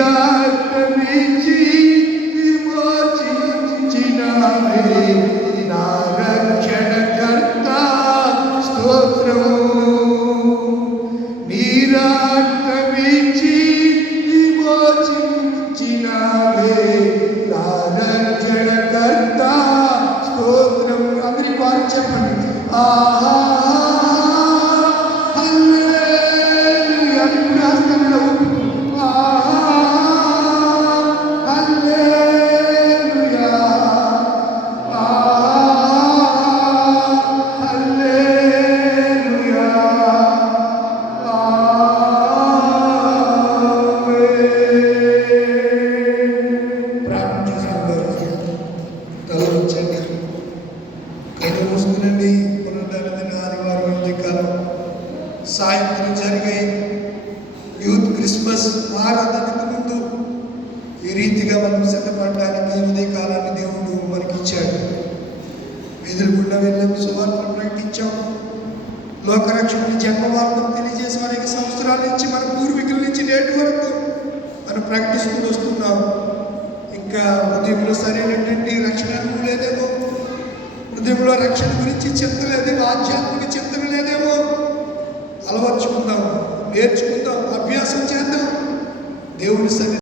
రక్తమిచ్చి విమోచించినావే నా రక్షణకర్త స్తోత్రము. నీ రక్తమిచ్చి విమోచించినావే నా రక్షణకర్త స్తోత్రము. అందరి వారు చెప్పండి. ఆహా సాయంత్రం జరిగే యూత్ క్రిస్మస్ ఆరాధనకు ముందు ఈ రీతిగా మనం సిద్ధపడడానికి ఉదయకాలాన్ని దేవుడు మనకిచ్చాడు. ఎదురుకుండా వెళ్ళాము, సువార్తను ప్రకటించాం, లోకరక్షకుని జన్మవార్తను తెలియజేసి అనేక సంవత్సరాల నుంచి మన పూర్వీకుల నుంచి నేటి వరకు మనం ప్రకటిస్తూ వస్తున్నాం. ఇంకా హృదయంలో సరైనటువంటి రక్షణ లేదేమో, హృదయంలో రక్షణ గురించి చింత లేదేమో, ఆధ్యాత్మిక చింతన లేదేమో. అలవర్చుకుందాం, నేర్చుకుందాం, అభ్యాసం చేద్దాం. దేవుని సన్నిధి